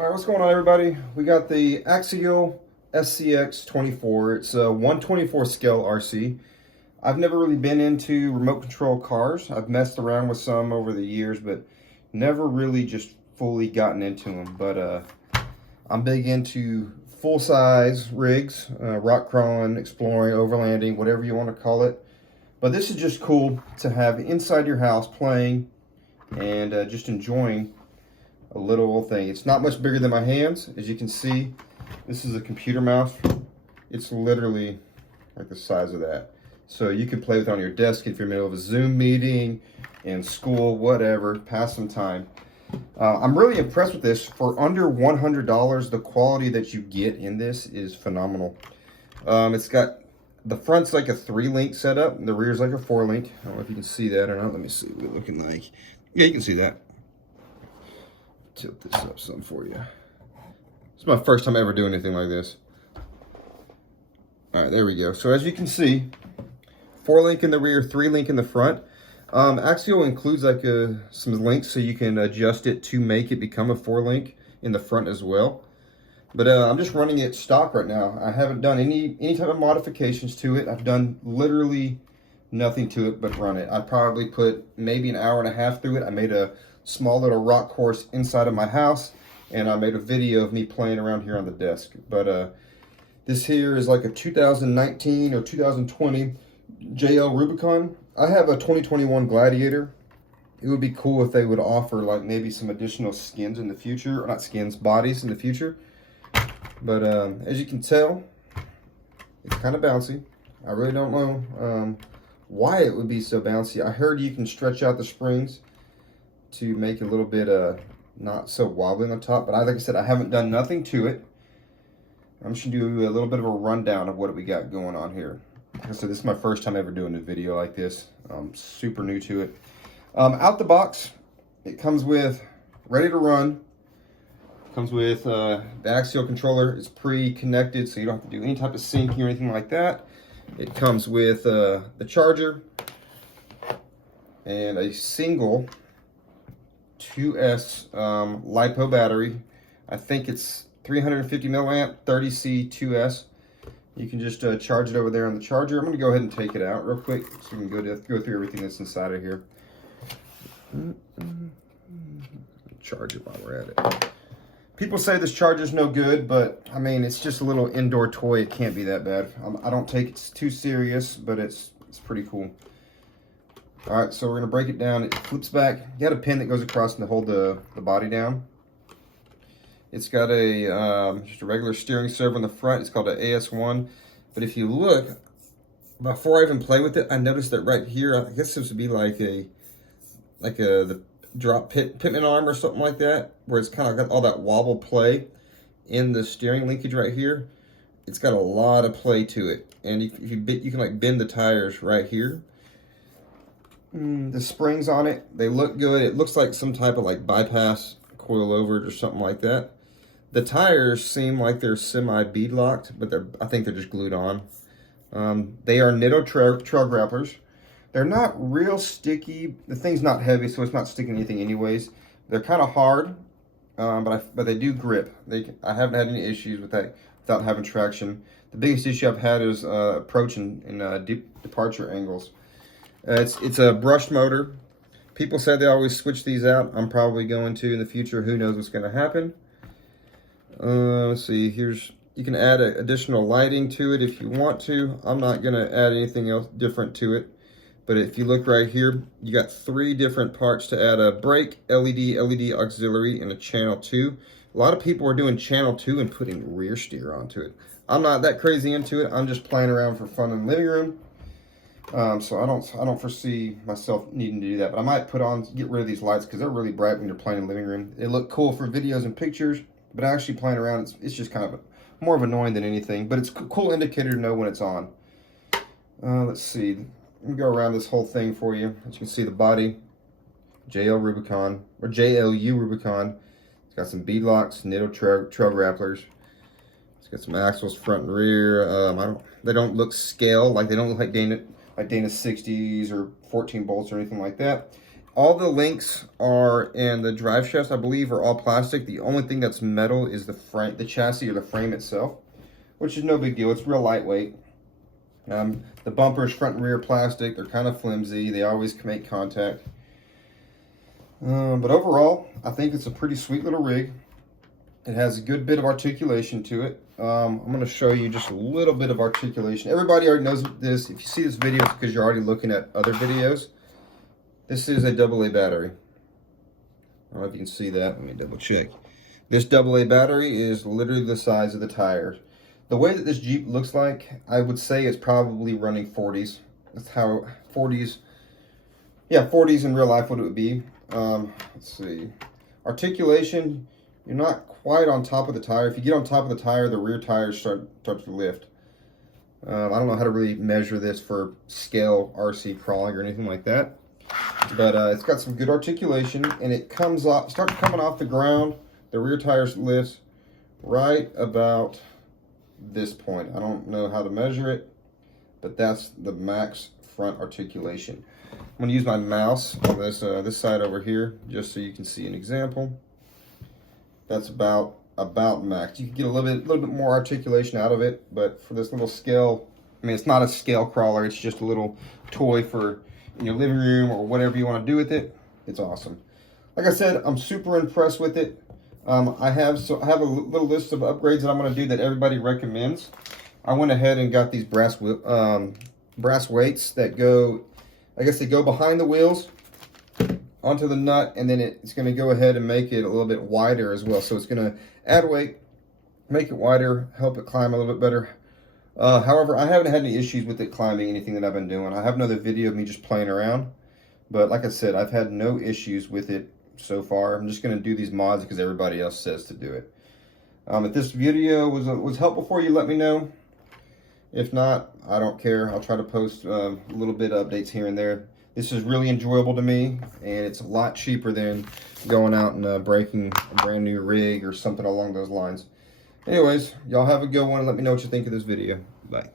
All right, what's going on, everybody? We got the Axial SCX24. It's a 124 scale RC. I've never really been into remote control cars. I've messed around with some over the years, but never really just fully gotten into them. But I'm big into full-size rigs, rock crawling, exploring, overlanding, whatever you want to call it. But this is just cool to have inside your house playing and just enjoying a little thing. It's not much bigger than my hands. As you can see, this is a computer mouse. It's literally like the size of that. So you can play with it on your desk if you're in the middle of a Zoom meeting, in school, whatever, pass some time. I'm really impressed with this. For under $100, the quality that you get in this is phenomenal. It's got, the front's like a 3-link setup, and the rear's like a 4-link. I don't know if you can see that or not. Let me see what it's looking like. Yeah, you can see that. Tilt this up some for you. It's my first time ever doing anything like this. All right, there we go. So as you can see, 4-link in the rear, 3-link in the front. Axial includes like some links so you can adjust it to make it become a 4-link in the front as well. But I'm just running it stock right now. I haven't done any type of modifications to it. I've done literally nothing to it but run it. I probably put maybe an hour and a half through it. I made a small little rock course inside of my house, and I made a video of me playing around here on the desk. But this here is like a 2019 or 2020 JL Rubicon. I have a 2021 Gladiator. It would be cool if they would offer like maybe some additional skins in the future, or not skins, bodies in the future. But as you can tell, it's kind of bouncy. I really don't know why it would be so bouncy. I heard you can stretch out the springs to make it a little bit not so wobbly on the top, but like I said, I haven't done nothing to it. I'm just gonna do a little bit of a rundown of what we got going on here. Like I said, this is my first time ever doing a video like this. I'm super new to it. Out the box, it comes with ready to run. Comes with the Axial controller. It's pre-connected, so you don't have to do any type of syncing or anything like that. It comes with the charger and a single 2S LiPo battery. I think it's 350 milliamp 30C 2S. You can just charge it over there on the charger. I'm going to go ahead and take it out real quick so we can go through everything that's inside of here. Charge it while we're at it. People say this charger's no good, but I mean, it's just a little indoor toy. It can't be that bad. I don't take it too serious, but it's pretty cool. All right, so we're gonna break it down. It flips back. You got a pin that goes across to hold the body down. It's got a just a regular steering servo in the front. It's called an AS1. But if you look, before I even play with it, I noticed that right here, I guess this would be like the drop pitman arm or something like that, where it's kind of got all that wobble play in the steering linkage right here. It's got a lot of play to it, and if you can like bend the tires right here. The springs on it, they look good. It looks like some type of like bypass coilover or something like that. The tires seem like they're semi bead locked, but I think they're just glued on. They are Nitto trail grapplers. They're not real sticky. The thing's not heavy, so it's not sticking anything anyways. They're kind of hard, but they do grip. I haven't had any issues with that without having traction. The biggest issue I've had is approach and departure angles. It's a brushed motor. People say they always switch these out. I'm probably going to in the future. Who knows what's going to happen? Let's see. You can add additional lighting to it if you want to. I'm not going to add anything else different to it. But if you look right here, you got 3 different parts to add: a brake, LED auxiliary, and a channel 2. A lot of people are doing channel 2 and putting rear steer onto it. I'm not that crazy into it. I'm just playing around for fun in the living room. So I don't foresee myself needing to do that. But I might get rid of these lights because they're really bright when you're playing in the living room. They look cool for videos and pictures, but actually playing around, it's just kind of more of annoying than anything. But it's a cool indicator to know when it's on. Let's see. Let me go around this whole thing for you. As you can see, the body, JL Rubicon, or JLU Rubicon. It's got some bead locks, Nitto trail grapplers. It's got some axles front and rear. They don't look scale, like they don't look like Dana 60s or 14 bolts or anything like that. All the links are in the drive shafts, I believe, are all plastic. The only thing that's metal is the frame, the chassis or the frame itself, which is no big deal. It's real lightweight. The bumpers, front and rear plastic, they're kind of flimsy. They always make contact. But overall, I think it's a pretty sweet little rig. It has a good bit of articulation to it. I'm going to show you just a little bit of articulation. Everybody already knows this. If you see this video, it's because you're already looking at other videos. This is a AA battery. I don't know if you can see that. Let me double check. This AA battery is literally the size of the tires. The way that this Jeep looks like, I would say it's probably running 40s. That's how 40s, yeah, 40s in real life what it would be. Let's see. Articulation, you're not quite on top of the tire. If you get on top of the tire, the rear tires start to lift. I don't know how to really measure this for scale RC crawling or anything like that. But it's got some good articulation, and it comes off, starts coming off the ground. The rear tires lifts right about this point. I don't know how to measure it, but that's the max front articulation. I'm going to use my mouse on this side over here just so you can see an example. That's about max. You can get a little bit more articulation out of it, but for this little scale, I mean, it's not a scale crawler. It's just a little toy for in your living room or whatever you want to do with it. It's awesome. Like I said, I'm super impressed with it. I have a little list of upgrades that I'm going to do that everybody recommends. I went ahead and got these brass weights that go, I guess they go behind the wheels onto the nut, and then it's going to go ahead and make it a little bit wider as well. So it's going to add weight, make it wider, help it climb a little bit better. However, I haven't had any issues with it climbing anything that I've been doing. I have another video of me just playing around, but like I said, I've had no issues with it so far. I'm just going to do these mods because everybody else says to do it. If this video was helpful for you, let me know. If not, I don't care. I'll try to post a little bit of updates here and there. This is really enjoyable to me, and it's a lot cheaper than going out and breaking a brand new rig or something along those lines. Anyways, y'all have a good one. Let me know what you think of this video. Bye.